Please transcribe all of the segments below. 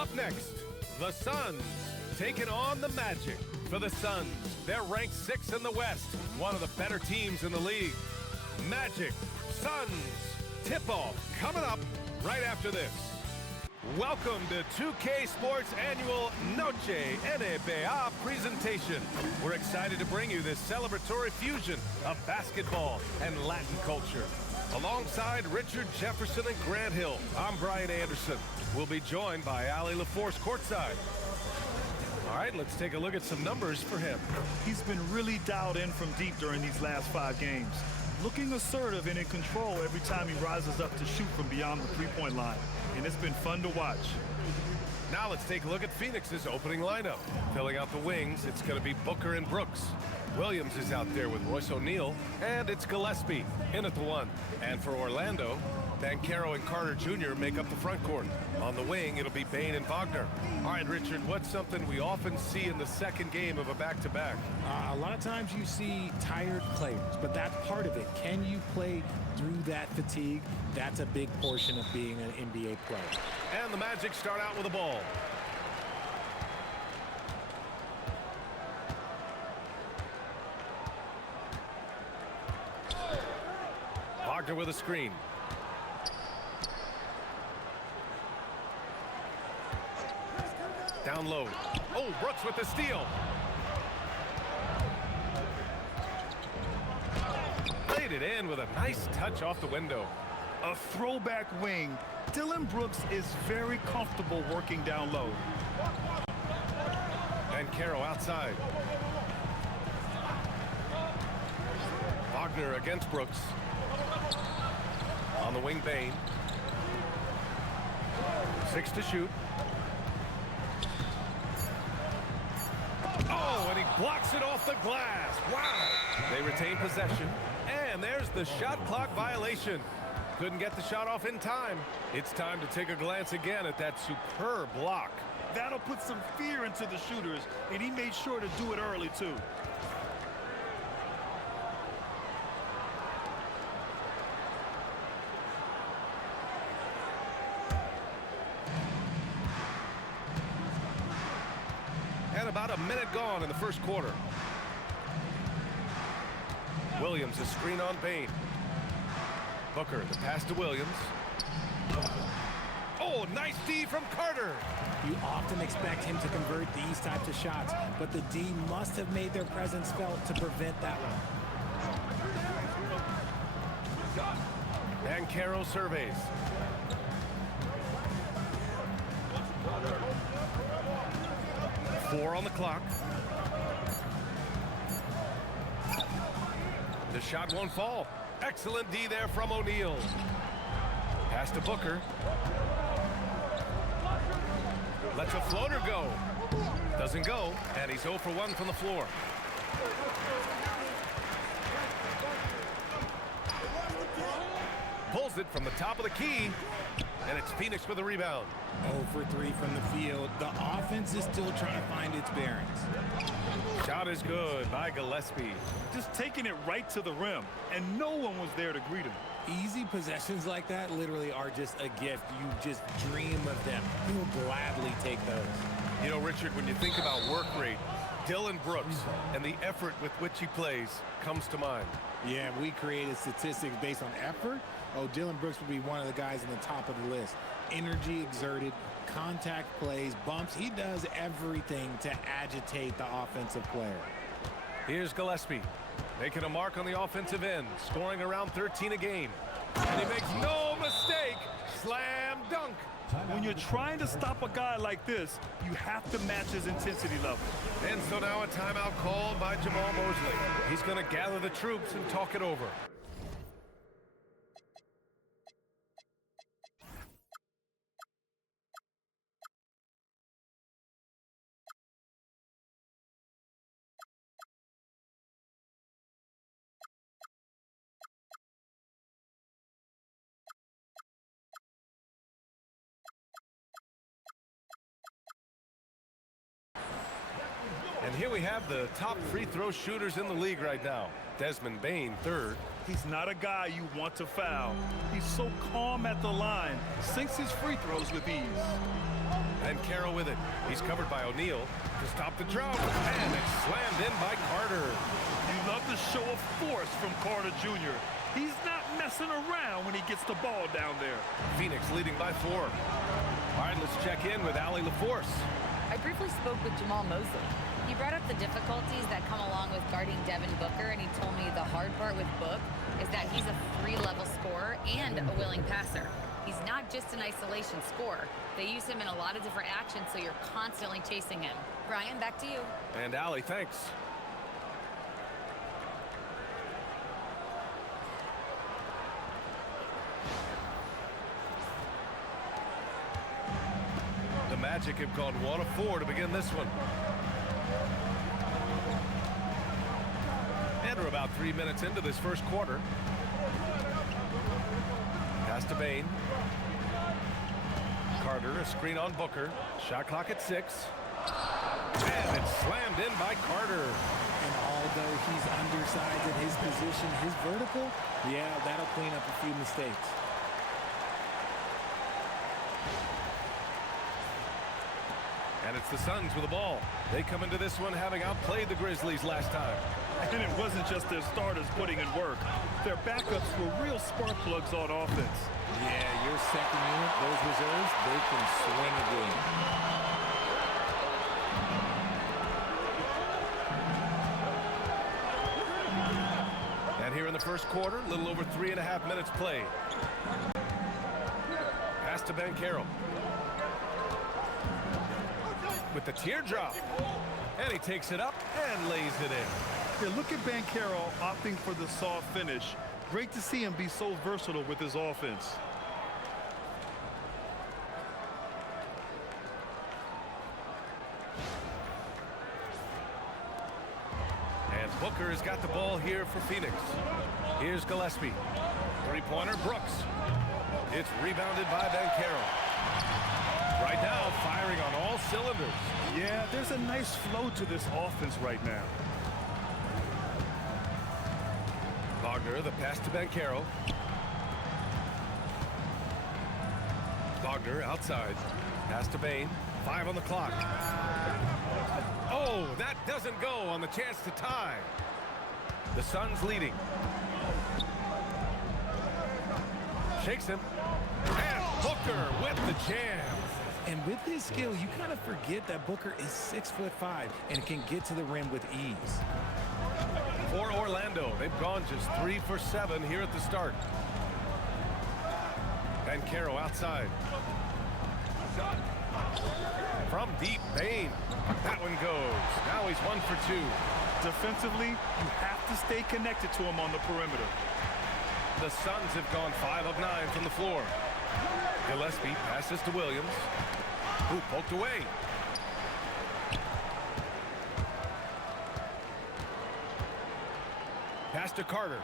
Up next, the Suns taking on the Magic. For the Suns, they're ranked 6th in the West, one of the better teams in the league. Magic, Suns, tip-off coming up right after this. Welcome to 2K Sports' annual Noche NBA presentation. We're excited to bring you this celebratory fusion of basketball and Latin culture. Alongside Richard Jefferson and Grant Hill, I'm Brian Anderson. We'll be joined by Ali LaForce courtside. All right, let's take a look at some numbers for him. He's been really dialed in from deep during these last 5 games. Looking assertive and in control every time he rises up to shoot from beyond the three-point line. And it's been fun to watch. Now let's take a look at Phoenix's opening lineup. Filling out the wings, it's going to be Booker and Brooks. Williams is out there with Royce O'Neal, and it's Gillespie in at the 1. And for Orlando, Banchero and Carter Jr. make up the front court. On the wing, it'll be Bane and Wagner. All right, Richard, what's something we often see in the second game of a back-to-back? A lot of times you see tired players, but that's part of it. Can you play through that fatigue? That's a big portion of being an NBA player. And the Magic start out with the ball. Wagner with a screen. Down low. Oh, Brooks with the steal. Played it in with a nice touch off the window. A throwback wing. Dillon Brooks is very comfortable working down low. Banchero outside. Wagner against Brooks. On the wing, Bane. 6 to shoot. Oh, and he blocks it off the glass. Wow. They retain possession. And there's the shot clock violation. Couldn't get the shot off in time. It's time to take a glance again at that superb block. That'll put some fear into the shooters, and he made sure to do it early, too. And about a minute gone in the first quarter. Williams is screen on Bane. Booker, the pass to Williams. Oh, nice D from Carter. You often expect him to convert these types of shots, but the D must have made their presence felt to prevent that one. Banchero surveys. Four on the clock. The shot won't fall. Excellent D there from O'Neal. Pass to Booker. Lets a floater go. Doesn't go, and he's 0 for 1 from the floor. Pulls it from the top of the key, and it's Phoenix with a rebound. 0 for 3 from the field. The offense is still trying to find its bearings. Shot is good by Gillespie. Just taking it right to the rim, and no one was there to greet him. Easy possessions like that literally are just a gift. You just dream of them. You'll gladly take those. You know, Richard, when you think about work rate, Dillon Brooks and the effort with which he plays comes to mind. Yeah, we created statistics based on effort. Oh, Dillon Brooks would be one of the guys in the top of the list. Energy exerted, contact plays, bumps. He does everything to agitate the offensive player. Here's Gillespie, making a mark on the offensive end, scoring around 13 a game. And he makes no mistake. Slam dunk. When you're trying to stop a guy like this, you have to match his intensity level. And so now a timeout called by Jamal Mosley. He's going to gather the troops and talk it over. And here we have the top free throw shooters in the league right now. Desmond Bane, 3rd. He's not a guy you want to foul. He's so calm at the line, sinks his free throws with ease. And Carroll with it. He's covered by O'Neal to stop the drought. And it's slammed in by Carter. You love the show of force from Carter Jr. He's not messing around when he gets the ball down there. Phoenix leading by 4. All right, let's check in with Allie LaForce. I briefly spoke with Jamal Mosley. He brought up the difficulties that come along with guarding Devin Booker, and he told me the hard part with Book is that he's a 3-level scorer and a willing passer. He's not just an isolation scorer. They use him in a lot of different actions, so you're constantly chasing him. Brian, back to you. And Allie, thanks. The Magic have gone 1 of 4 to begin this one. And we're about 3 minutes into this first quarter. Pass to Bain. Carter, a screen on Booker. Shot clock at 6. And it's slammed in by Carter. And although he's undersized at his position, his vertical, yeah, that'll clean up a few mistakes. And it's the Suns with the ball. They come into this one having outplayed the Grizzlies last time. And it wasn't just their starters putting in work. Their backups were real spark plugs on offense. Yeah, your second unit, those reserves, they can swing a game. And here in the first quarter, a little over 3.5 minutes played. Pass to Banchero. With the teardrop. And he takes it up and lays it in. Yeah, look at Banchero opting for the soft finish. Great to see him be so versatile with his offense. And Booker has got the ball here for Phoenix. Here's Gillespie. Three-pointer, Brooks. It's rebounded by Banchero. Right now, firing on all cylinders. Yeah, there's a nice flow to this offense right now. Wagner, the pass to Banchero. Wagner outside. Pass to Bain. 5 on the clock. Oh, that doesn't go on the chance to tie. The Suns leading. Shakes him. And Booker with the jam. And with his skill, you kind of forget that Booker is 6'5" and can get to the rim with ease. For Orlando, they've gone just 3 for 7 here at the start. Banchero outside. From deep, Bain. That one goes. Now he's 1 for 2. Defensively, you have to stay connected to him on the perimeter. The Suns have gone 5 of 9 from the floor. Gillespie passes to Williams, who poked away. Pass to Carter.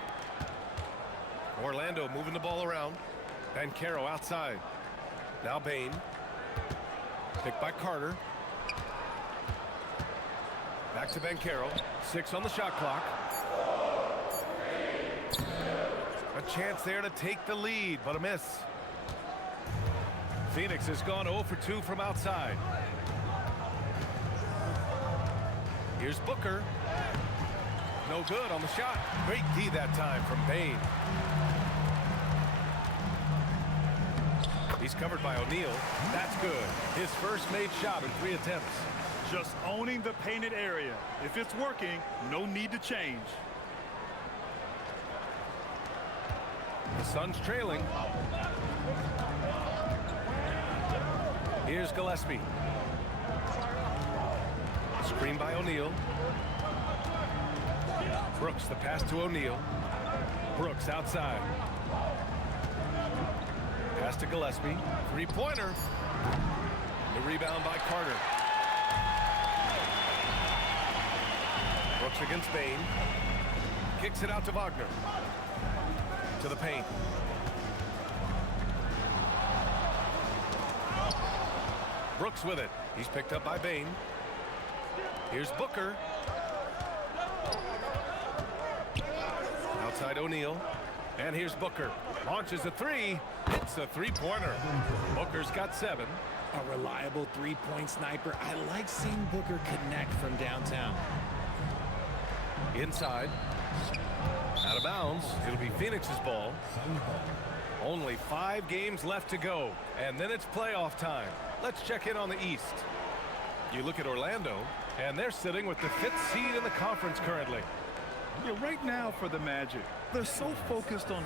Orlando moving the ball around. Banchero outside. Now Bain. Picked by Carter. Back to Banchero. 6 on the shot clock. A chance there to take the lead, but a miss. Phoenix has gone 0 for 2 from outside. Here's Booker. No good on the shot. Great D that time from Bain. He's covered by O'Neal. That's good. His first made shot in 3 attempts. Just owning the painted area. If it's working, no need to change. The Suns trailing. Here's Gillespie. Screen by O'Neal. Brooks, the pass to O'Neal. Brooks outside. Pass to Gillespie. Three-pointer. The rebound by Carter. Brooks against Bain. Kicks it out to Wagner. To the paint. Brooks with it. He's picked up by Bain. Here's Booker. Outside O'Neal. And here's Booker. Launches a three. Hits a three-pointer. Booker's got 7. A reliable three-point sniper. I like seeing Booker connect from downtown. Inside. Out of bounds. It'll be Phoenix's ball. Only 5 games left to go. And then it's playoff time. Let's check in on the East. You look at Orlando, and they're sitting with the 5th seed in the conference currently. Yeah, right now for the Magic, they're so focused on...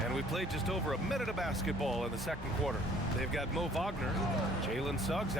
And we played just over a minute of basketball in the second quarter. They've got Mo Wagner, Jalen Suggs.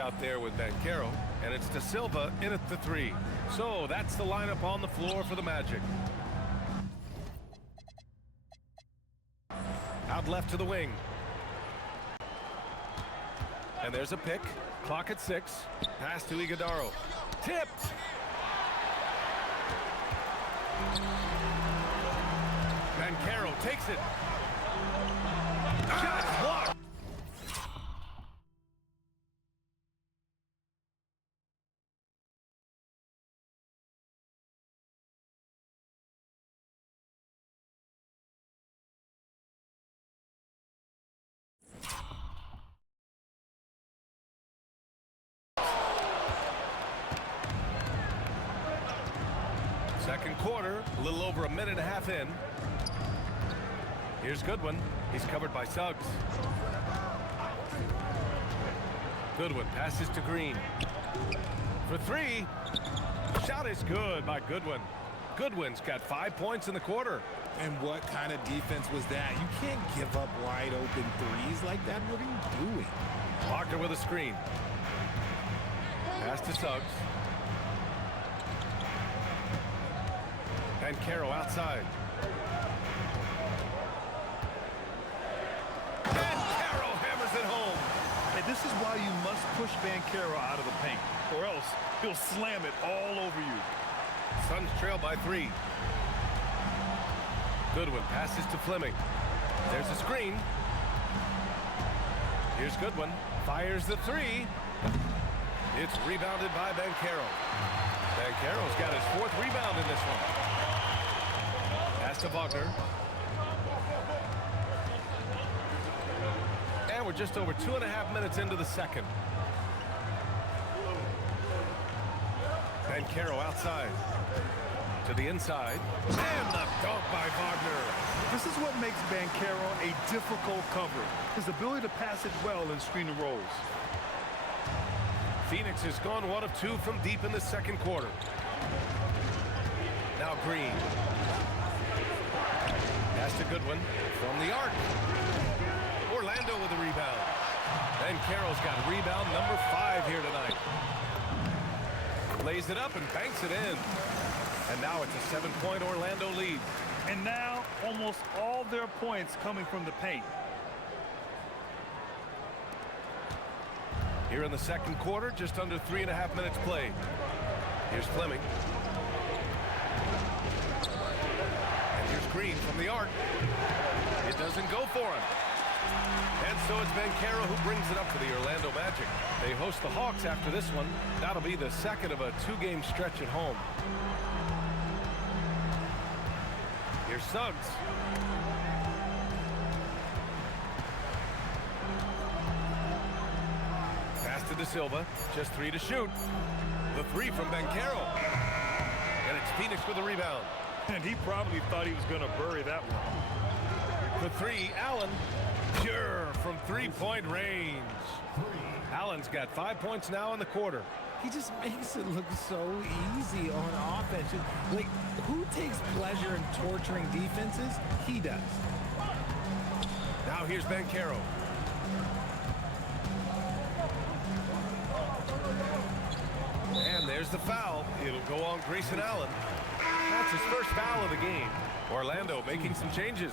Out there with Banchero, and it's De Silva in at the 3. So that's the lineup on the floor for the Magic. Out left to the wing. And there's a pick. Clock at 6. Pass to Iguodaro. Tipped! Banchero takes it. Shot blocked! Second quarter, a little over a minute and a half in. Here's Goodwin. He's covered by Suggs. Goodwin passes to Green. For 3. Shot is good by Goodwin. Goodwin's got 5 points in the quarter. And what kind of defense was that? You can't give up wide open threes like that. What are you doing? Wagner with a screen. Pass to Suggs. And Banchero outside. Banchero hammers it home. And this is why you must push Banchero out of the paint, or else he'll slam it all over you. Suns trail by 3. Goodwin passes to Fleming. There's a screen. Here's Goodwin. Fires the 3. It's rebounded by Banchero. Banchero's got his 4th rebound in this one. Pass to Wagner. And we're just over 2.5 minutes into the second. Banchero outside. To the inside. And the dunk by Wagner. This is what makes Banchero a difficult cover. His ability to pass it well in screen and rolls. Phoenix has gone 1 of 2 from deep in the second quarter. Now Green. Pass to Goodwin from the arc. Orlando with a rebound. Banchero's got rebound number 5 here tonight. Lays it up and banks it in. And now it's a 7-point Orlando lead. And now almost all their points coming from the paint. Here in the second quarter, just under 3.5 minutes played. Here's Fleming. And here's Green from the arc. It doesn't go for him. And so it's Banchero who brings it up for the Orlando Magic. They host the Hawks after this one. That'll be the second of a 2-game stretch at home. Here's Suggs. Pass to De Silva. Just 3 to shoot. The 3 from Banchero. And it's Phoenix with a rebound. And he probably thought he was going to bury that one. The 3, Allen. Pure from 3-point range. Allen's got 5 points now in the quarter. He just makes it look so easy on offense. Like, who takes pleasure in torturing defenses? He does. Now here's Banchero. And there's the foul. It'll go on Grayson Allen. That's his first foul of the game. Orlando making some changes.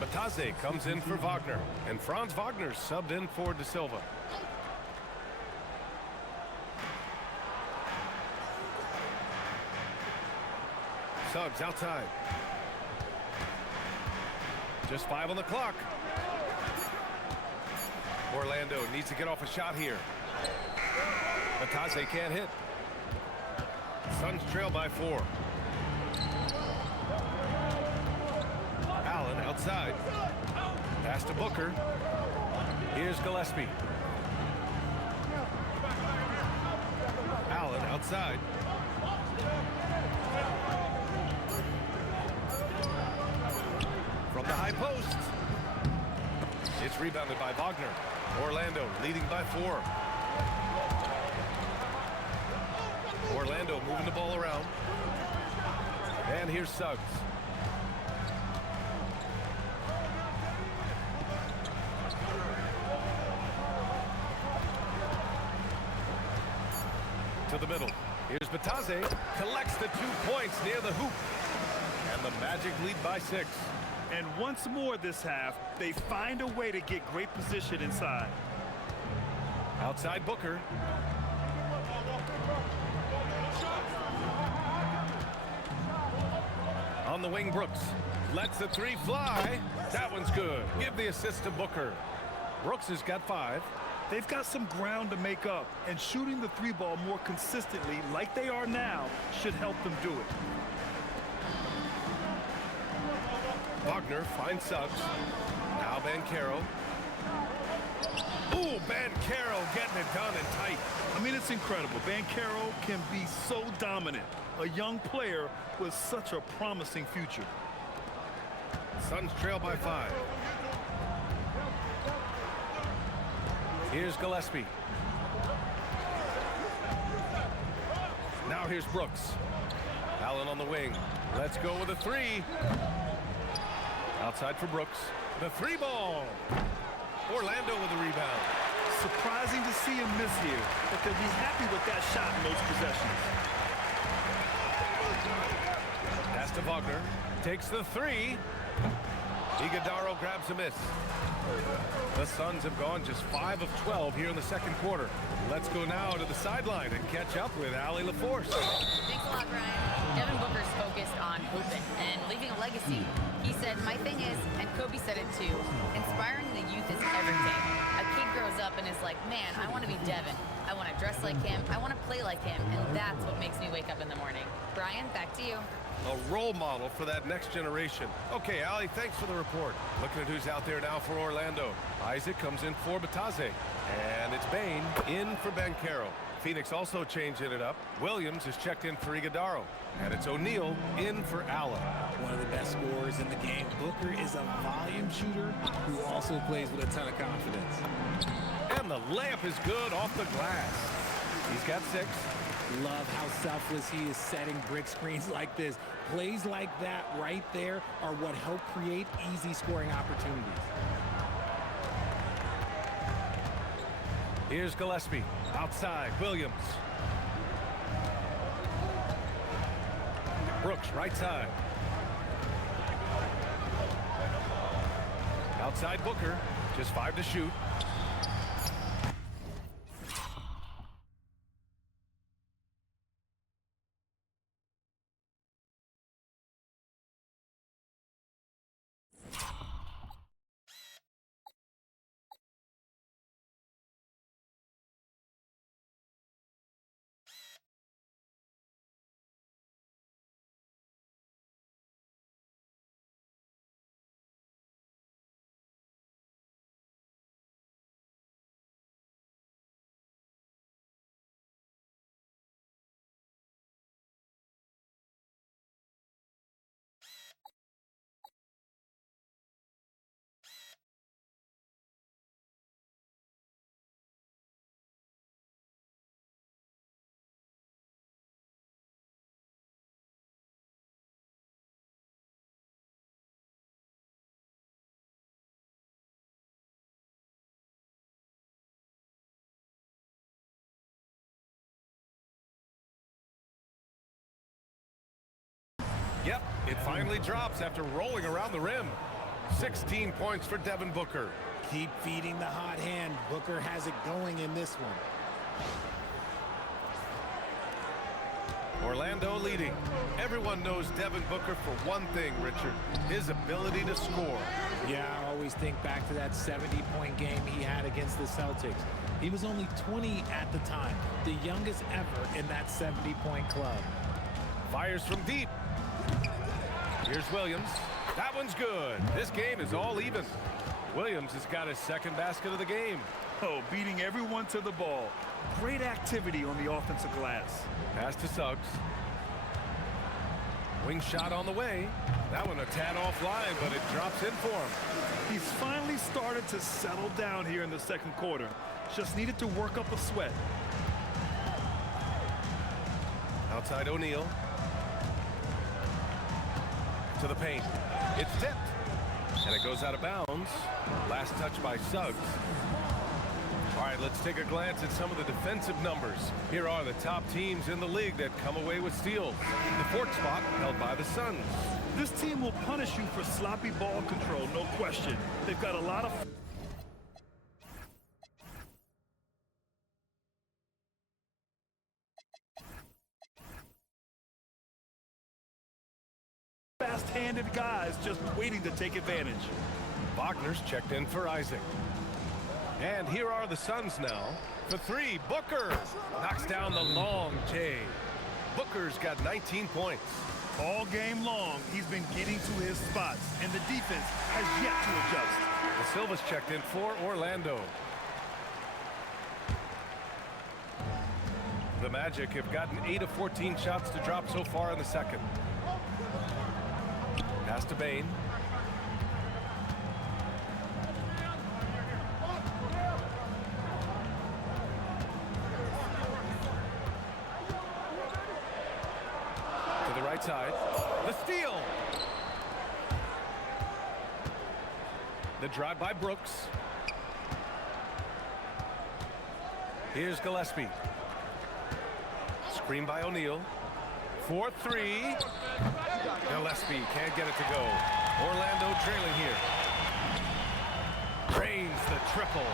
Batase comes in for Wagner. And Franz Wagner subbed in for De Silva. Suggs outside. Just 5 on the clock. Orlando needs to get off a shot here. Batase can't hit. Suns trail by 4. Allen outside. Pass to Booker. Here's Gillespie. Allen outside. From the high post. It's rebounded by Wagner. Orlando leading by 4. Orlando moving the ball around. And here's Suggs. To the middle. Here's Batase. Collects the 2 points near the hoop. And the Magic lead by 6. And once more this half, they find a way to get great position inside. Outside Booker. On the wing, Brooks. Lets the 3 fly. That one's good. Give the assist to Booker. Brooks has got 5. They've got some ground to make up, and shooting the 3 ball more consistently like they are now should help them do it. Wagner finds Suggs. Now Banchero. Ooh, Banchero getting it done and tight. I mean, it's incredible. Banchero can be so dominant. A young player with such a promising future. Suns trail by 5. Here's Gillespie. Now here's Brooks. Allen on the wing. Let's go with a 3. Outside for Brooks. The 3 ball. Orlando with the rebound. Surprising to see him miss here, but they'll be happy with that shot in most possessions. Pass to Wagner. Takes the 3. Iguodaro grabs a miss. The Suns have gone just 5 of 12 here in the second quarter. Let's go now to the sideline and catch up with Allie LaForce. Thanks a lot, Brian. Devin Booker's focused on hooping and leaving a legacy. He said, my thing is, and Kobe said it too, inspiring the youth is everything. A kid grows up and is like, man, I want to be Devin. I want to dress like him. I want to play like him. And that's what makes me wake up in the morning. Brian, back to you. A role model for that next generation. Okay, Allie, thanks for the report. Looking at who's out there now for Orlando. Isaac comes in for Batase. And it's Bane in for Banchero. Phoenix also changing it up. Williams is checked in for Iguodaro. And it's O'Neal in for Allen. One of the best scorers in the game. Booker is a volume shooter who also plays with a ton of confidence. And the layup is good off the glass. He's got 6. Love how selfless he is setting brick screens like this. Plays like that right there are what help create easy scoring opportunities. Here's Gillespie. Outside, Williams. Brooks, right side. Outside Booker. Just 5 to shoot. Yep, it finally drops after rolling around the rim. 16 points for Devin Booker. Keep feeding the hot hand. Booker has it going in this one. Orlando leading. Everyone knows Devin Booker for one thing, Richard, his ability to score. Yeah, I always think back to that 70-point game he had against the Celtics. He was only 20 at the time, the youngest ever in that 70-point club. Fires from deep. Here's Williams. That one's good. This game is all even. Williams has got his second basket of the game. Oh, beating everyone to the ball. Great activity on the offensive glass. Pass to Suggs. Wing shot on the way. That one a tad offline, but it drops in for him. He's finally started to settle down here in the second quarter. Just needed to work up a sweat. Outside O'Neal. To the paint. It's tipped. And it goes out of bounds. Last touch by Suggs. All right, let's take a glance at some of the defensive numbers. Here are the top teams in the league that come away with steals. The fourth spot held by the Suns. This team will punish you for sloppy ball control, no question. They've got a lot of fast-handed guys just waiting to take advantage. Wagner's checked in for Isaac. And here are the Suns now. For three, Booker knocks down the long J. Booker's got 19 points. All game long, he's been getting to his spots, and the defense has yet to adjust. The Silva's checked in for Orlando. The Magic have gotten 8 of 14 shots to drop so far in the second. Pass to Bane. To the right side. The steal. The drive by Brooks. Here's Gillespie. Screen by O'Neal. 4-3. Gillespie can't get it to go. Orlando trailing here. Drains the triple.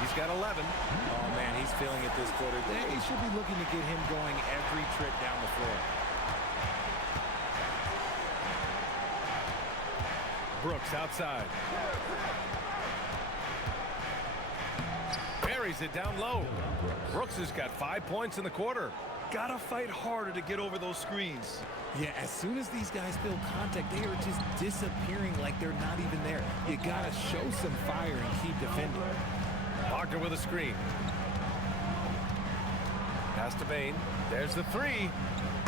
He's got 11. Oh, man, he's feeling it this quarter. They should be looking to get him going every trip down the floor. Brooks outside. Buries it down low. Brooks has got 5 points in the quarter. Gotta fight harder to get over those screens. Yeah, as soon as these guys feel contact, they are just disappearing like they're not even there. You gotta show some fire and keep defending. Wagner with a screen. Pass to Bane. There's the three.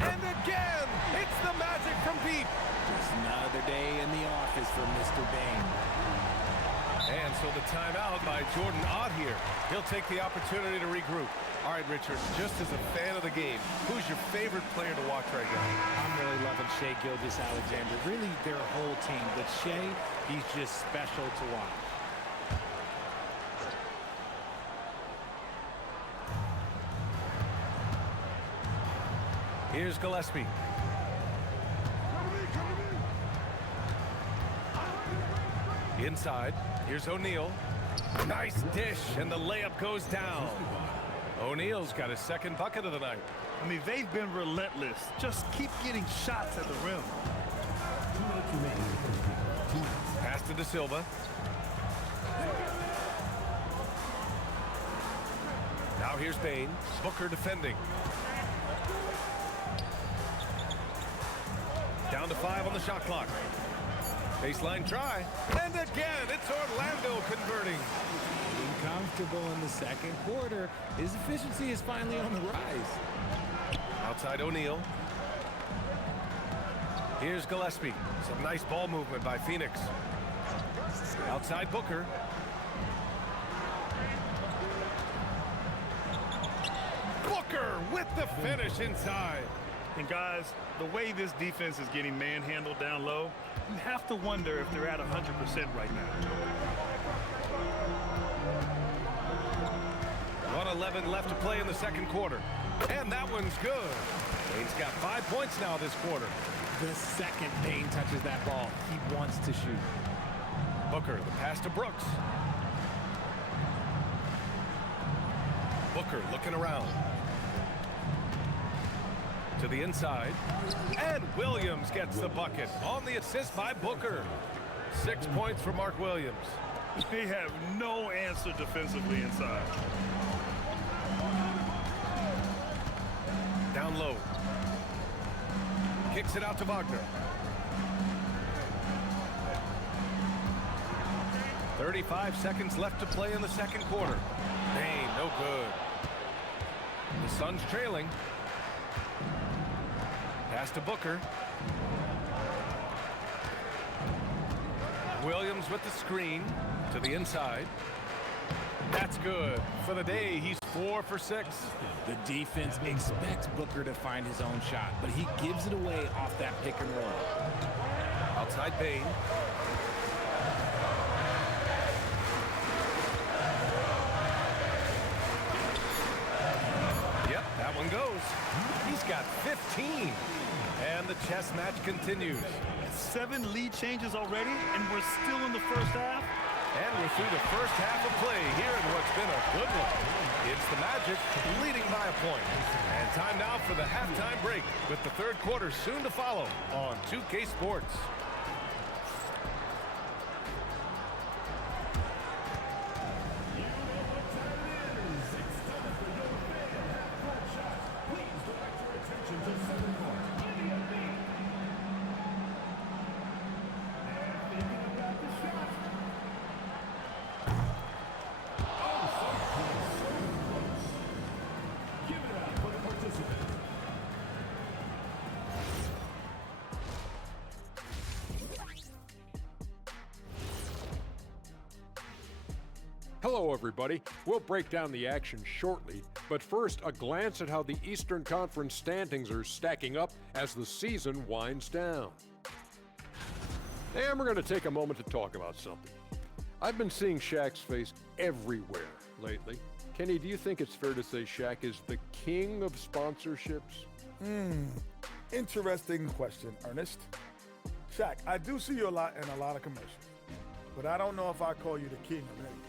And again, it's the Magic from deep. Just another day in the office for Mr. Bane. And so the timeout by Jordan Ott here. He'll take the opportunity to regroup. All right, Richard, just as a fan of the game, who's your favorite player to watch right now? I'm really loving Shai Gilgeous-Alexander. Really, their whole team. But Shai, he's just special to watch. Here's Gillespie. Inside. Here's O'Neal. Nice dish, and the layup goes down. O'Neal's got his second bucket of the night. I mean, they've been relentless. Just keep getting shots at the rim. Pass to De Silva. Now here's Bane. Booker defending. Down to 5 on the shot clock. Baseline try. And again, it's Orlando converting. Being comfortable in the second quarter. His efficiency is finally on the rise. Outside O'Neal. Here's Gillespie. Some nice ball movement by Phoenix. Outside Booker. Booker with the finish inside. And guys, the way this defense is getting manhandled down low, you have to wonder if they're at 100% right now. 1:11 left to play in the second quarter. And that one's good. Bane's got 5 points now this quarter. The second Payne touches that ball, he wants to shoot. Booker, the pass to Brooks. Booker looking around. To the inside. And Williams gets the bucket on the assist by Booker. 6 points for Mark Williams. They have no answer defensively inside. Down low. Kicks it out to Wagner. 35 seconds left to play in the second quarter. Payne, no good. The Suns trailing. Pass to Booker. Williams with the screen to the inside. That's good. For the day, he's 4 for 6. The defense expects Booker to find his own shot, but he gives it away off that pick and roll. Outside Payne. Yep, that one goes. He's got 15. And the chess match continues. 7 lead changes already, and we're still in the first half. And we're through the first half of play here in what's been a good one. It's the Magic leading by a point. And time now for the halftime break with the third quarter soon to follow on 2K Sports. Hello, everybody. We'll break down the action shortly, but first, a glance at how the Eastern Conference standings are stacking up as the season winds down. And we're going to take a moment to talk about something. I've been seeing Shaq's face everywhere lately. Kenny, do you think it's fair to say Shaq is the king of sponsorships? Interesting question, Ernest. Shaq, I do see you a lot in a lot of commercials, but I don't know if I call you the king of anything.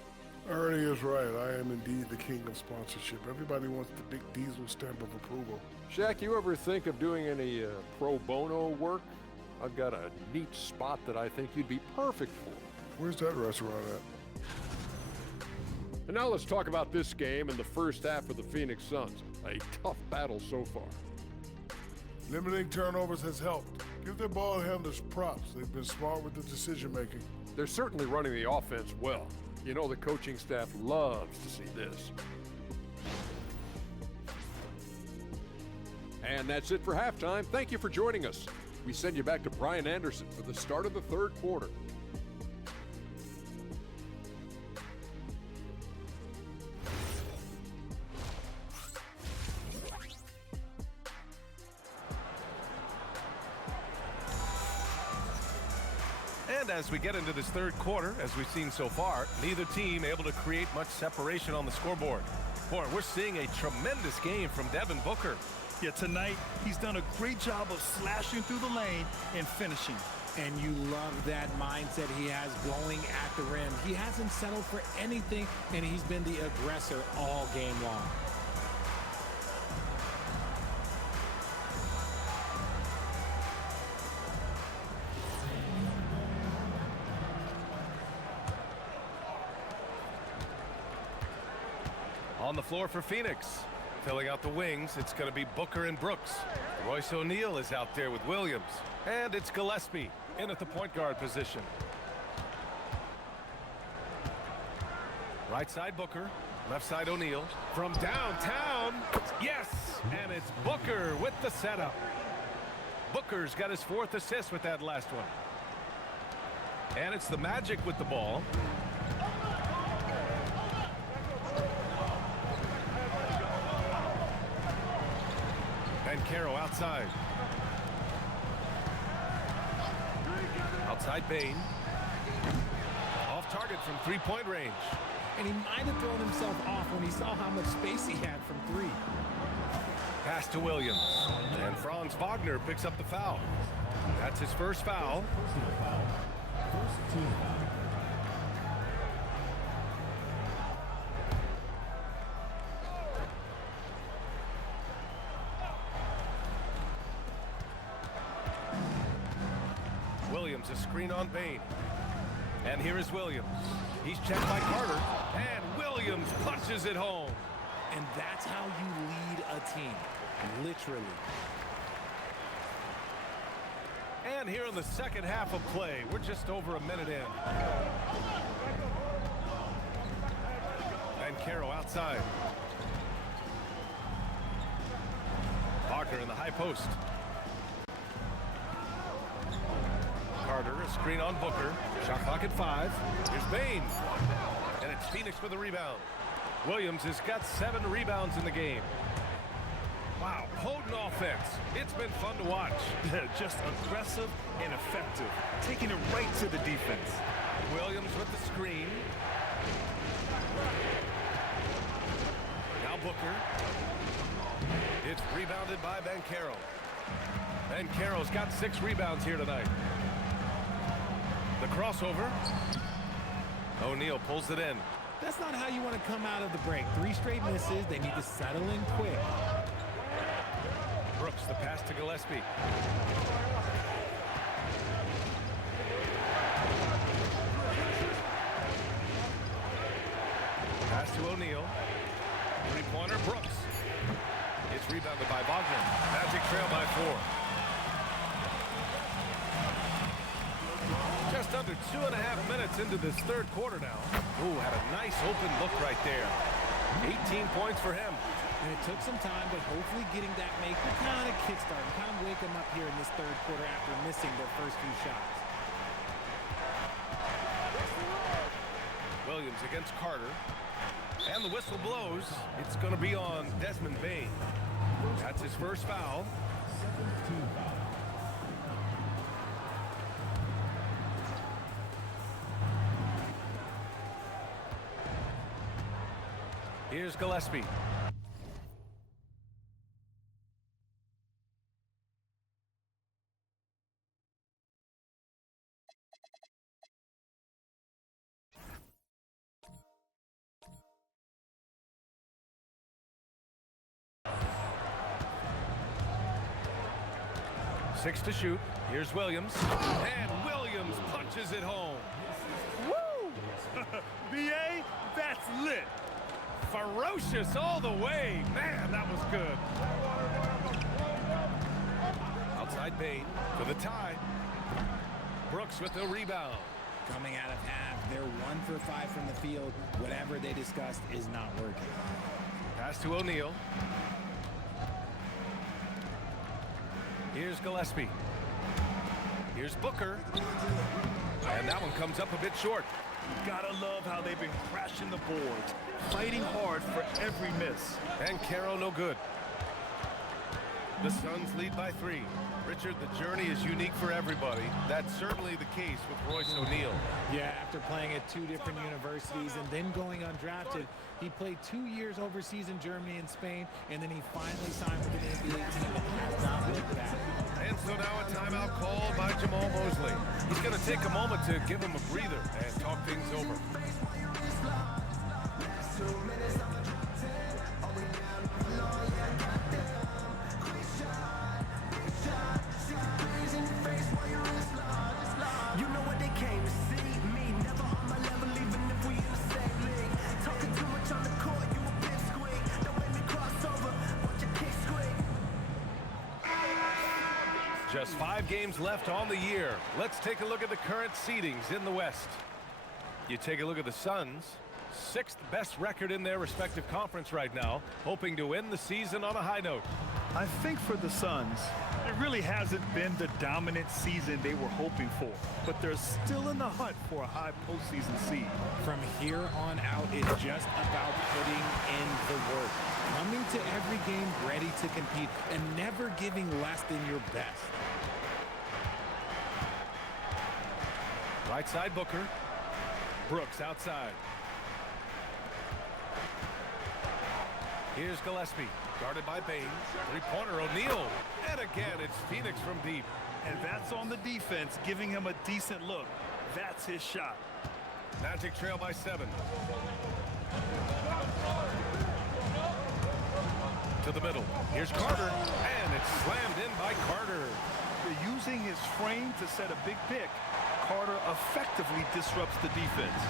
Ernie is right. I am indeed the king of sponsorship. Everybody wants the big Diesel stamp of approval. Shaq, you ever think of doing any pro bono work? I've got a neat spot that I think you'd be perfect for. Where's that restaurant at? And now let's talk about this game in the first half of the Phoenix Suns. A tough battle so far. Limiting turnovers has helped. Give their ball handlers props. They've been smart with the decision making. They're certainly running the offense well. You know the coaching staff loves to see this. And that's it for halftime. Thank you for joining us. We send you back to Brian Anderson for the start of the third quarter. And as we get into this third quarter, as we've seen so far, neither team able to create much separation on the scoreboard. Boy, we're seeing a tremendous game from Devin Booker. Yeah, tonight, he's done a great job of slashing through the lane and finishing. And you love that mindset he has going at the rim. He hasn't settled for anything, and he's been the aggressor all game long. On the floor for Phoenix. Filling out the wings, it's going to be Booker and Brooks. Royce O'Neal is out there with Williams. And it's Gillespie in at the point guard position. Right side Booker, left side O'Neal. From downtown, yes! And it's Booker with the setup. Booker's got his 4th assist with that last one. And it's the Magic with the ball. Caro outside. Outside Payne. Off target from three-point range. And he might have thrown himself off when he saw how much space he had from 3. Pass to Williams. And Franz Wagner picks up the foul. That's his first foul. First team foul. Williams, a screen on Bain. And here is Williams. He's checked by Carter. And Williams punches it home. And that's how you lead a team, literally. And here in the second half of play, we're just over a minute in. And Caro outside. Wagner in the high post. Carter, a screen on Booker. Shot clock at 5. Here's Bain. And it's Phoenix for the rebound. Williams has got 7 rebounds in the game. Wow, potent offense. It's been fun to watch. Just aggressive and effective, taking it right to the defense. Williams with the screen. Now Booker. It's rebounded by Banchero. Banchero's got 6 rebounds here tonight. The crossover. O'Neal pulls it in. That's not how you want to come out of the break. 3 straight misses. They need to settle in quick. Brooks, the pass to Gillespie. Pass to O'Neal. 3-pointer, Brooks. It's rebounded by Wagner. Magic trail by 4. Just under 2.5 minutes into this third quarter now. Ooh, had a nice open look right there. 18 points for him. And it took some time, but hopefully getting that maker kind of kickstart and kind of wake them up here in this third quarter after missing their first few shots. Williams against Carter. And the whistle blows. It's going to be on Desmond Bain. That's his first foul. Team foul. Here's Gillespie. Six to shoot. Here's Williams. And Williams punches it home. Woo! BA, that's lit. Ferocious all the way. Man, that was good. Outside Bain for the tie. Brooks with the rebound. Coming out of half, they're 1 for 5 from the field. Whatever they discussed is not working. Pass to O'Neal. Here's Gillespie. Here's Booker. And that one comes up a bit short. Gotta love how they've been crashing the boards, fighting hard for every miss. And Caro no good. The Suns lead by 3. Richard, the journey is unique for everybody. That's certainly the case with Royce O'Neal. Yeah, after playing at 2 different universities and then going undrafted, he played 2 years overseas in Germany and Spain, and then he finally signed with an NBA team and has not looked back. And so now a timeout called by Jamal Mosley. He's going to take a moment to give him a breather and talk things over. You know what they came to see? Me, never on my level, even if we in the same league. Talking too much on the court, you a big squeak. Don't make me cross over, watch your kick squeak. Just 5 games left on the year. Let's take a look at the current seedings in the West. You take a look at the Suns, 6th best record in their respective conference right now, hoping to end the season on a high note. I think for the Suns, it really hasn't been the dominant season they were hoping for, but they're still in the hunt for a high postseason seed. From here on out, it's just about putting in the work. Coming to every game ready to compete and never giving less than your best. Right side Booker. Brooks outside. Here's Gillespie, guarded by Bain. 3-pointer O'Neal. And again, it's Phoenix from deep. And that's on the defense, giving him a decent look. That's his shot. Magic trail by 7. To the middle. Here's Carter, and it's slammed in by Carter. They're using his frame to set a big pick. Carter effectively disrupts the defense.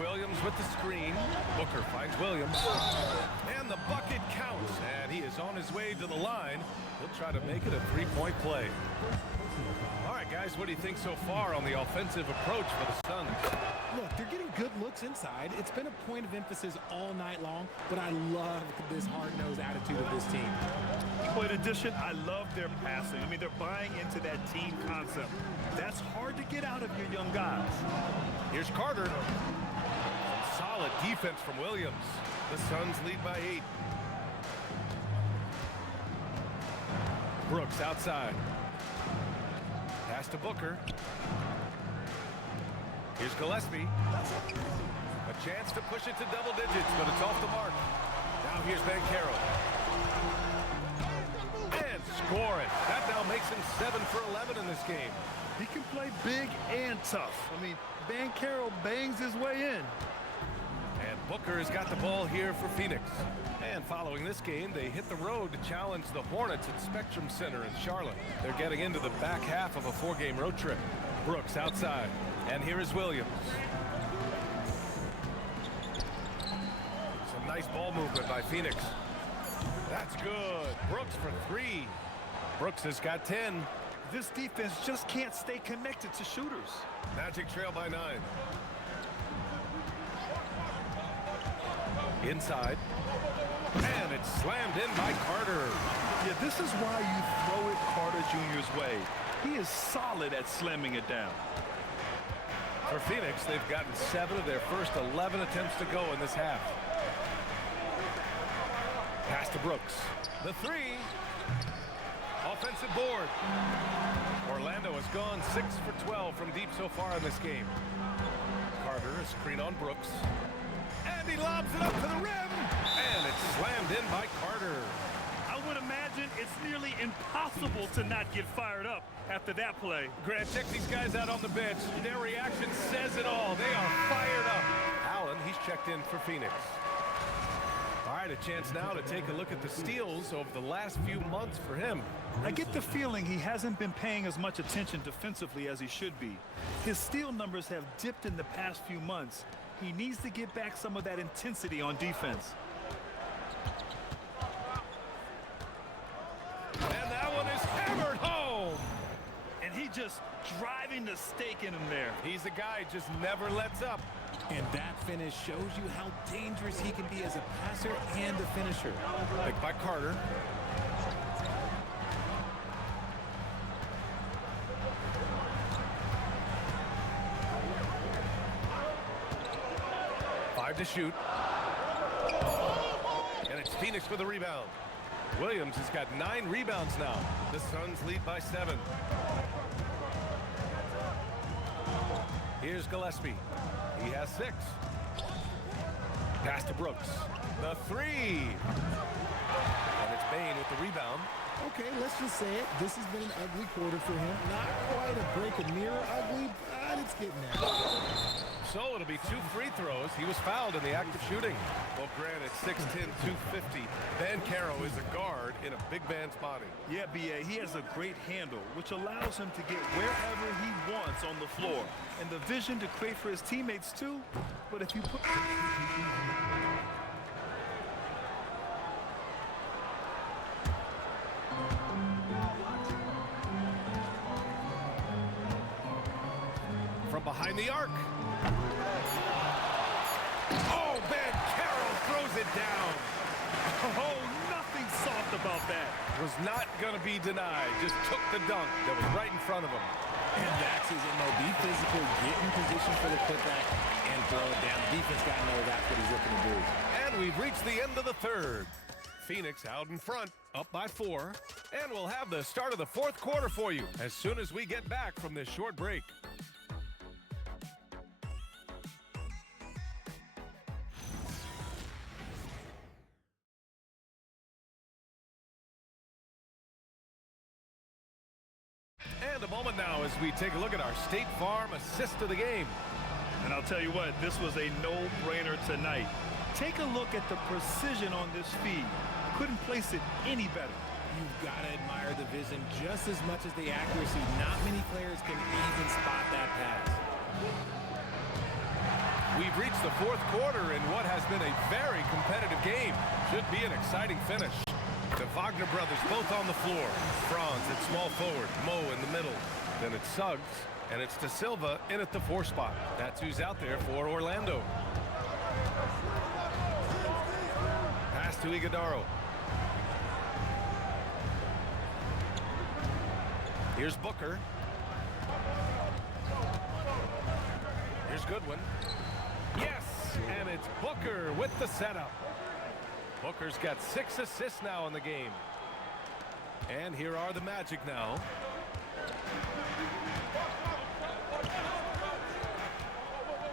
Williams with the screen. Booker finds Williams. And the bucket counts, and he is on his way to the line. He'll try to make it a three-point play. All right, guys, what do you think so far on the offensive approach for the Suns? Look, they're getting good looks inside. It's been a point of emphasis all night long, but I love this hard-nosed attitude of this team. But in addition, I love their passing. I mean, they're buying into that team concept. That's hard to get out of your young guys. Here's Carter. Solid defense from Williams. The Suns lead by 8. Brooks outside. Pass to Booker. Here's Gillespie. A chance to push it to double digits, but it's off the mark. Now here's Banchero. And score it. That now makes him 7 for 11 in this game. He can play big and tough. I mean, Banchero bangs his way in. And Booker has got the ball here for Phoenix. And following this game, they hit the road to challenge the Hornets at Spectrum Center in Charlotte. They're getting into the back half of a 4-game road trip. Brooks outside. And here is Williams. Some nice ball movement by Phoenix. That's good. Brooks for 3. Brooks has got 10. This defense just can't stay connected to shooters. Magic trail by 9. Inside. And it's slammed in by Carter. Yeah, this is why you throw it Carter Jr.'s way. He is solid at slamming it down. For Phoenix, they've gotten 7 of their first 11 attempts to go in this half. Pass to Brooks. The 3. Offensive board. Orlando has gone 6 for 12 from deep so far in this game. Carter, a screen on Brooks. And he lobs it up to the rim. And it's slammed in by Carter. I would imagine it's nearly impossible to not get fired up after that play. Grant, check these guys out on the bench. Their reaction says it all. They are fired up. Allen, he's checked in for Phoenix. All right, a chance now to take a look at the steals over the last few months for him. I get the feeling he hasn't been paying as much attention defensively as he should be. His steal numbers have dipped in the past few months. He needs to get back some of that intensity on defense. And that one is hammered home. And he just driving the stake in him there. He's a guy who just never lets up. And that finish shows you how dangerous he can be as a passer and a finisher. Picked by Carter. To shoot. And it's Phoenix for the rebound. Williams has got 9 rebounds now. The Suns lead by 7. Here's Gillespie. He has 6. Pass to Brooks. The 3. And it's Bane with the rebound. Okay, let's just say it. This has been an ugly quarter for him. Not quite a break a mirror ugly, but it's getting there. So it'll be 2 free throws. He was fouled in the act of shooting. Well, granted, 6'10", 250. Banchero is a guard in a big man's body. Yeah, B.A., he has a great handle, which allows him to get wherever he wants on the floor. And the vision to create for his teammates, too. But if you put... From behind the arc. Oh, Banchero throws it down. Oh, nothing soft about that. Was not going to be denied. Just took the dunk that was right in front of him. And that's his MO. Be physical, get in position for the putback, and throw it down. The defense got to know that's what he's looking to do. And we've reached the end of the 3rd. Phoenix out in front, up by 4. And we'll have the start of the 4th quarter for you as soon as we get back from this short break. And a moment now as we take a look at our State Farm assist of the game. And I'll tell you what, this was a no-brainer tonight. Take a look at the precision on this feed. Couldn't place it any better. You've got to admire the vision just as much as the accuracy. Not many players can even spot that pass. We've reached the fourth quarter in what has been a very competitive game. Should be an exciting finish. The Wagner brothers both on the floor. Franz at small forward, Mo in the middle. Then it's Suggs, and it's De Silva in at the 4 spot. That's who's out there for Orlando. Pass to Iguodaro. Here's Booker. Here's Goodwin. Yes, and it's Booker with the setup. Booker's got 6 assists now in the game. And here are the Magic now.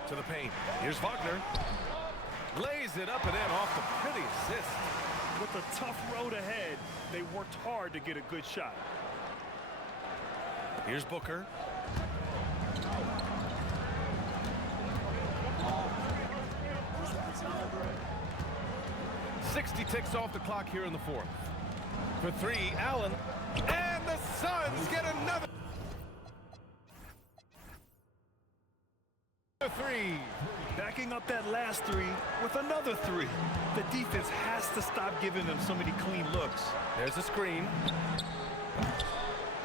To the paint. Here's Wagner. Lays it up and in off the pretty assist. With a tough road ahead, they worked hard to get a good shot. Here's Booker. .60 ticks off the clock here in the fourth. For 3, Allen. And the Suns get another 3. Backing up that last 3 with another 3. The defense has to stop giving them so many clean looks. There's a screen.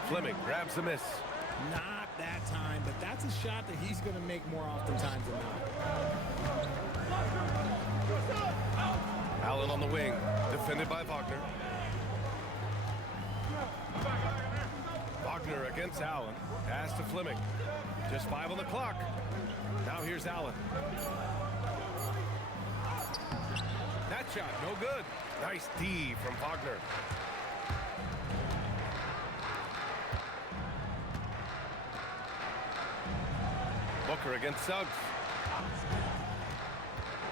Fleming grabs the miss. Not that time, but that's a shot that he's going to make more oftentimes than not. Allen on the wing, defended by Wagner. Wagner against Allen. Pass to Fleming. Just 5 on the clock. Now here's Allen. That shot, no good. Nice D from Wagner. Booker against Suggs.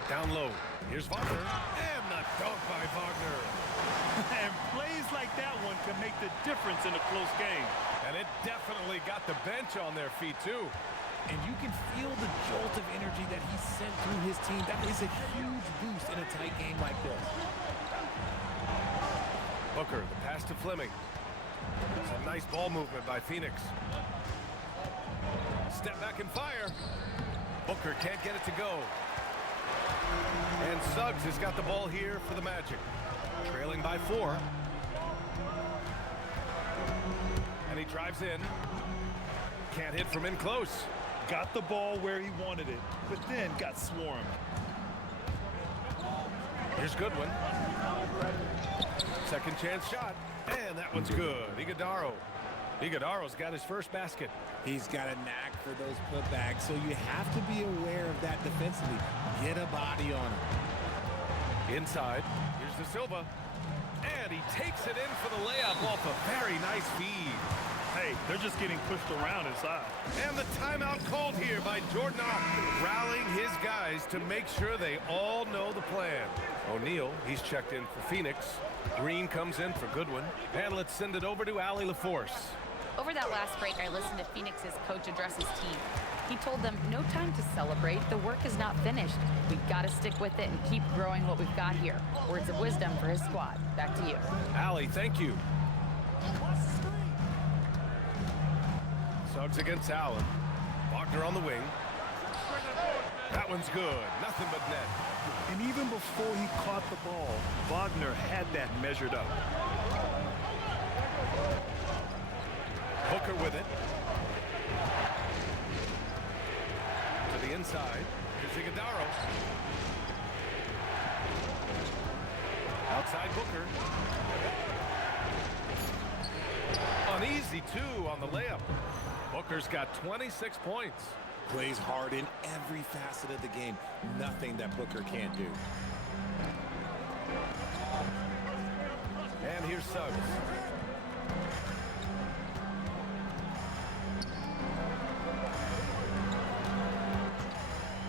Down low. Here's Wagner. And the dunk by Wagner. And plays like that one can make the difference in a close game. And it definitely got the bench on their feet, too. And you can feel the jolt of energy that he sent through his team. That is a huge boost in a tight game like this. Booker, the pass to Fleming. Some nice ball movement by Phoenix. Step back and fire. Booker can't get it to go. And Suggs has got the ball here for the Magic. Trailing by 4. And he drives in. Can't hit from in close. Got the ball where he wanted it, but then got swarmed. Here's Goodwin. Second chance shot. And that one's good. Iguodaro. Iguodaro's got his first basket. He's got a knack for those putbacks, so you have to be aware of that defensively. Get a body on him. Inside. Here's De Silva. And he takes it in for the layup off a very nice feed. Hey, they're just getting pushed around inside. And the timeout called here by Jordan Ott, rallying his guys to make sure they all know the plan. O'Neal, he's checked in for Phoenix. Green comes in for Goodwin. And let's send it over to Allie LaForce. Over that last break, I listened to Phoenix's coach address his team. He told them, no time to celebrate. The work is not finished. We've got to stick with it and keep growing what we've got here. Words of wisdom for his squad. Back to you. Allie, thank you. Suggs against Allen. Wagner on the wing. That one's good. Nothing but net. And even before he caught the ball, Wagner had that measured up. Booker with it. To the inside. Here's Iguodaro. Outside Booker. Uneasy, too, on the layup. Booker's got 26 points. Plays hard in every facet of the game. Nothing that Booker can't do. And here's Suggs.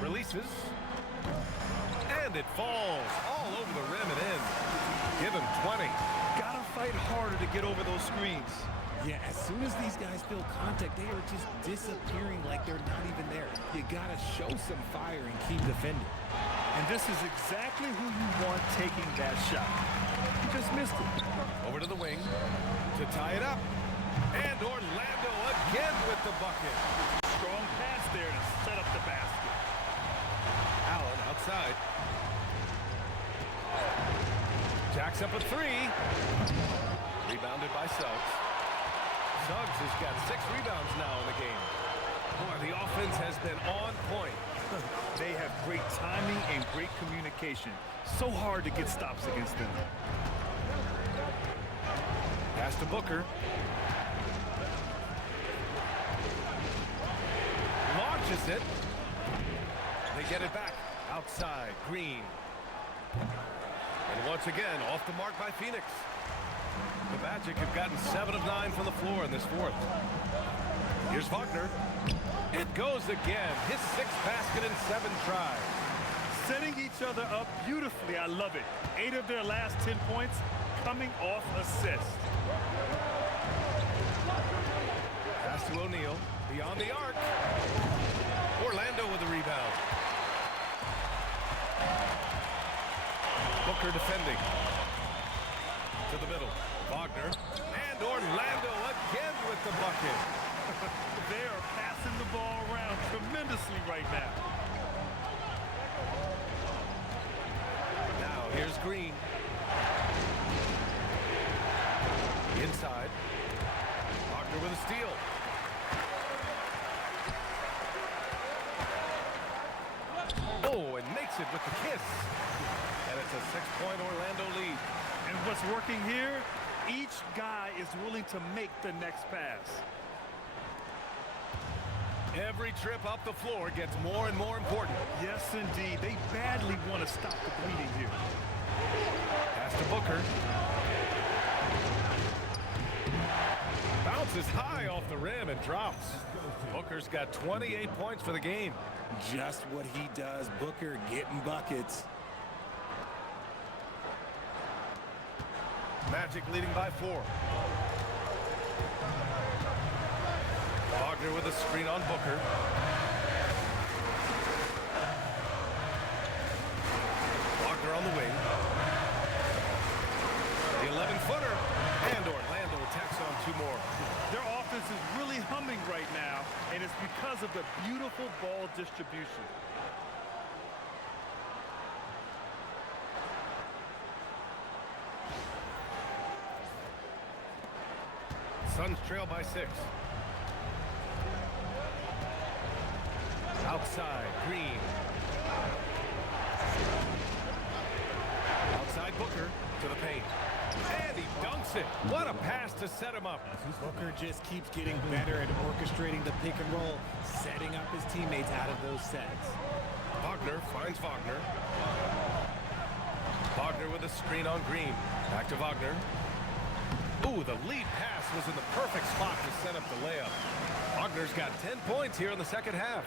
Releases. And it falls all over the rim and in. Give him 20. Gotta fight harder to get over those screens. Yeah, as soon as these guys feel contact, they are just disappearing like they're not even there. You gotta show some fire and keep defending. And this is exactly who you want taking that shot. He just missed it. Over to the wing to tie it up. And Orlando again with the bucket. Strong pass there to set up the basket. Allen outside. Jacks up a three. Rebounded by Suggs. Suggs has got 6 rebounds now in the game. Boy, the offense has been on point. They have great timing and great communication. So hard to get stops against them. Pass to Booker. Launches it. They get it back. Outside, Green. And once again, off the mark by Phoenix. The Magic have gotten 7 of 9 from the floor in this fourth. Here's Wagner. It goes again. His 6th basket in 7 tries. Setting each other up beautifully. I love it. 8 of their last 10 points coming off assists. Pass to O'Neal. Beyond the arc. Orlando with the rebound. Booker defending. To the middle. Wagner. And Orlando again with the bucket. They are passing the ball around tremendously right now. Now here's Green. Inside. Wagner with a steal. Oh, and makes it with the kiss. And it's a 6-point Orlando lead. And what's working here, each guy is willing to make the next pass. Every trip up the floor gets more and more important. Yes, indeed. They badly want to stop the bleeding here. Pass to Booker. Bounces high off the rim and drops. Booker's got 28 points for the game. Just what he does. Booker getting buckets. Magic leading by 4. Wagner with a screen on Booker. Wagner on the wing. The 11-footer. And Orlando tacks on 2 more. Their offense is really humming right now, and it's because of the beautiful ball distribution. Suns trail by 6. Outside, Green. Outside Booker to the paint. And he dunks it. What a pass to set him up. Booker just keeps getting better at orchestrating the pick and roll, setting up his teammates out of those sets. Wagner finds Wagner. Wagner with a screen on Green. Back to Wagner. Ooh, the lead pass was in the perfect spot to set up the layup. Wagner's got 10 points here in the second half.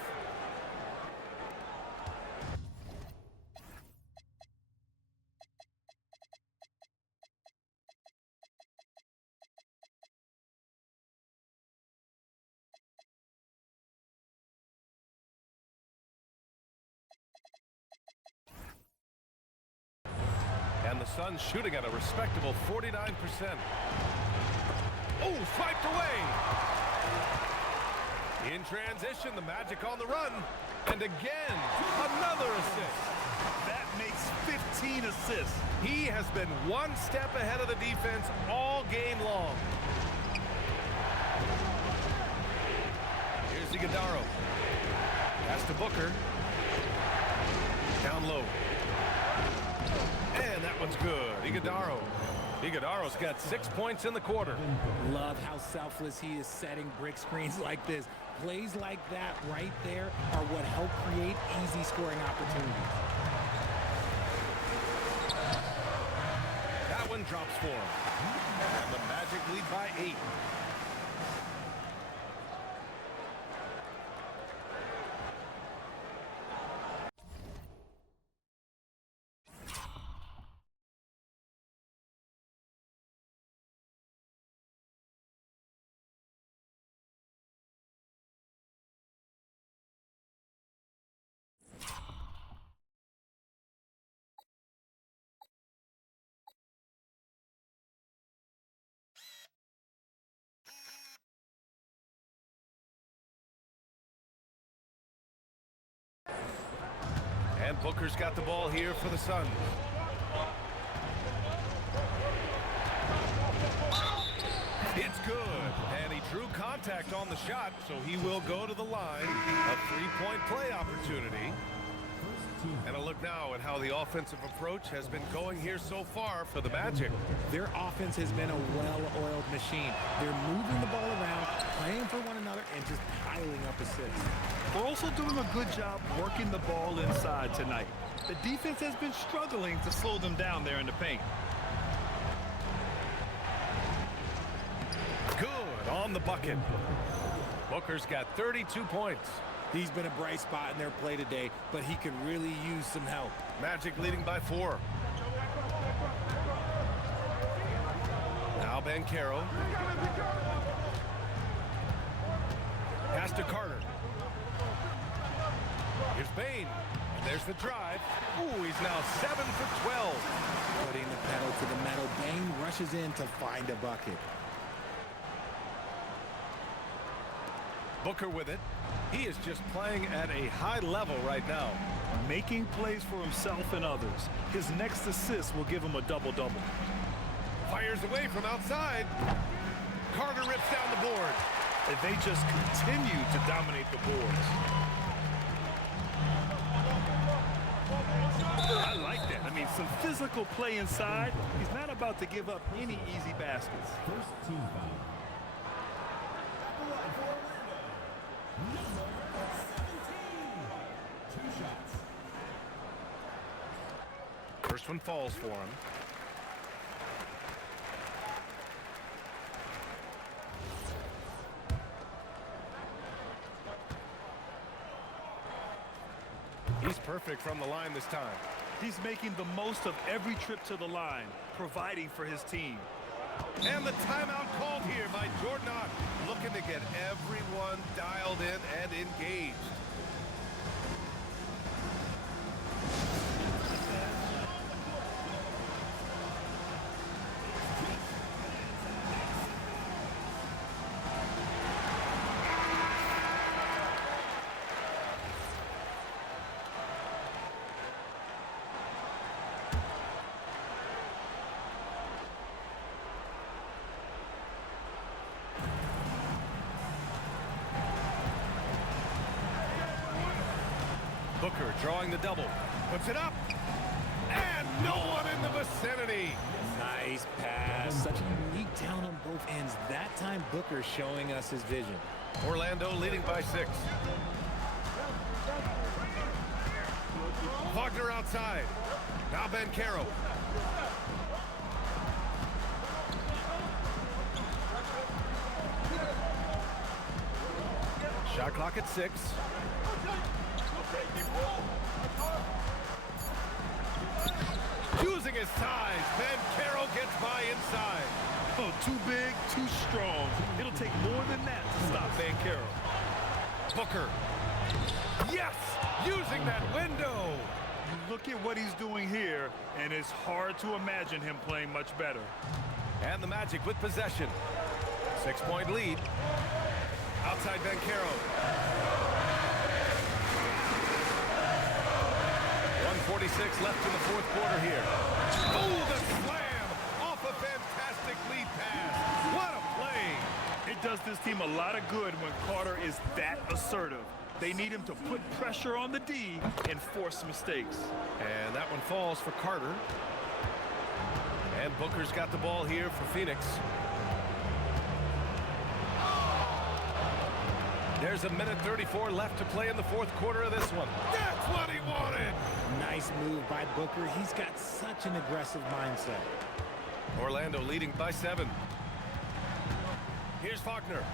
And the Suns shooting at a respectable 49%. Oh, swiped away. In transition, the Magic on the run. And again, another assist. That makes 15 assists. He has been one step ahead of the defense all game long. Here's Iguodala. Pass to Booker. Down low. And that one's good. Iguodala's got 6 points in the quarter. Love how selfless he is setting brick screens like this. Plays like that right there are what help create easy scoring opportunities. That one drops for him. And the Magic lead by 8. Booker's got the ball here for the Suns. It's good, and he drew contact on the shot, so he will go to the line. A three-point play opportunity. And a look now at how the offensive approach has been going here so far for the Magic. Their offense has been a well-oiled machine. They're moving the ball around, playing for one another, and just piling up assists. We're also doing a good job working the ball inside tonight. The defense has been struggling to slow them down there in the paint. Good on the bucket. Booker's got 32 points. He's been a bright spot in their play today, but he could really use some help. Magic leading by 4. Now Banchero. Pass to Carter. Here's Bane. And there's the drive. Ooh, he's now 7 for 12. Putting the pedal to the metal, Bane rushes in to find a bucket. Booker with it. He is just playing at a high level right now. Making plays for himself and others. His next assist will give him a double-double. Fires away from outside. Carter rips down the board. And they just continue to dominate the boards. I like that. I mean, some physical play inside. He's not about to give up any easy baskets. First team foul. Number 17. 2 shots. First one falls for him. He's perfect from the line this time. He's making the most of every trip to the line, providing for his team. And the timeout called here by Jordan Ott, looking to get everyone dialed in and engaged. Booker drawing the double, puts it up, and no one in the vicinity. Nice pass. Such a unique talent on both ends. That time, Booker showing us his vision. Orlando leading by 6. Wagner outside. Now Banchero. Shot clock at 6. Using his size, Banchero gets by inside. Oh, too big, too strong. It'll take more than that to stop Banchero. Booker. Yes! Using that window. Look at what he's doing here, and it's hard to imagine him playing much better. And the Magic with possession. 6-point lead. Outside Banchero. 1:46 left in the fourth quarter here. Oh, the slam off a fantastic lead pass. What a play. It does this team a lot of good when Carter is that assertive. They need him to put pressure on the D and force mistakes. And that one falls for Carter. And Booker's got the ball here for Phoenix. There's 1:34 left to play in the fourth quarter of this one. That's what he wanted. Nice move by Booker. He's got such an aggressive mindset. Orlando leading by 7. Here's Faulkner.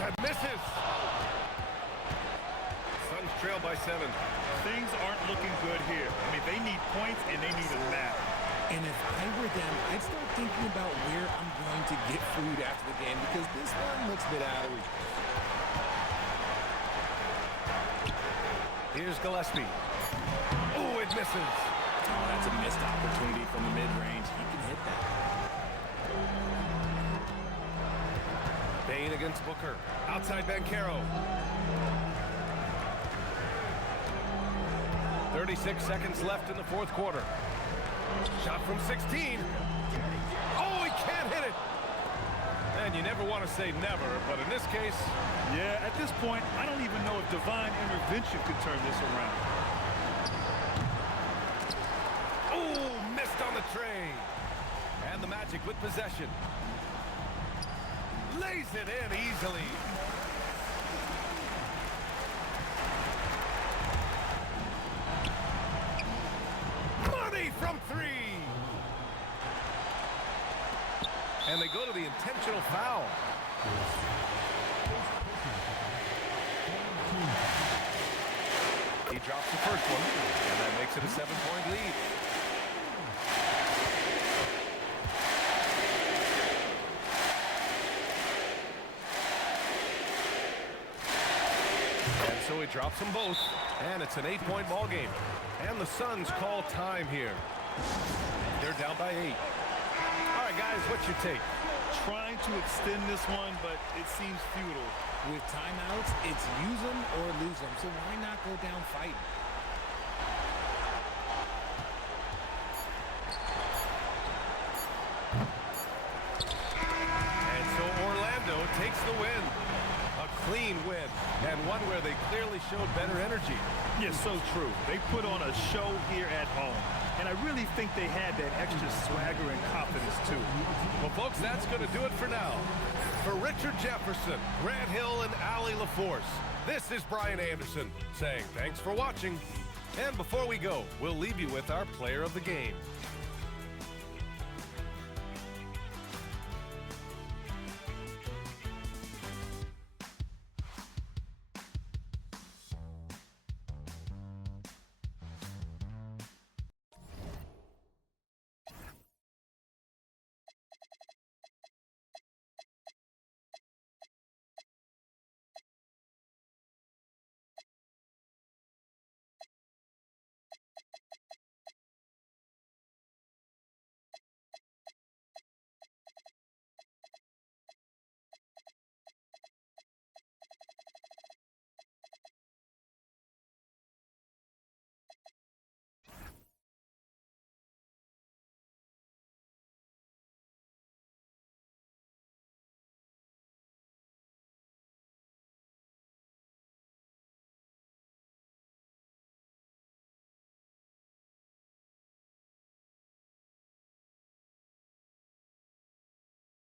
That misses. Suns trail by 7. Things aren't looking good here. I mean, they need points, and they need them now. And if I were them, I'd start thinking about where I'm going to get food after the game because this one looks a bit out of reach. Here's Gillespie. Oh, it misses. Oh, that's a missed opportunity from the mid-range. He can hit that. Bain against Booker. Outside Banchero. 36 seconds left in the fourth quarter. Shot from 16. Oh, he can't hit it. And you never want to say never, but in this case... Yeah, at this point, I don't even know if divine intervention could turn this around. Oh, missed on the tray. And the Magic with possession. Lays it in easily. Money from three. And they go to the intentional foul. He drops the first one, and that makes it a 7-point lead. And so he drops them both, and it's an 8-point ball game. And the Suns call time here. They're down by 8. All right, guys, what's your take? Trying to extend this one, but it seems futile. With timeouts, it's use them or lose them. So why not go down fighting? And so Orlando takes the win. A clean win, and one where they clearly showed better energy. Yeah, so true. They put on a show here at home. And I really think they had that extra swagger and confidence, too. Well, folks, that's going to do it for now. For Richard Jefferson, Grant Hill, and Allie LaForce, this is Brian Anderson saying thanks for watching. And before we go, we'll leave you with our player of the game.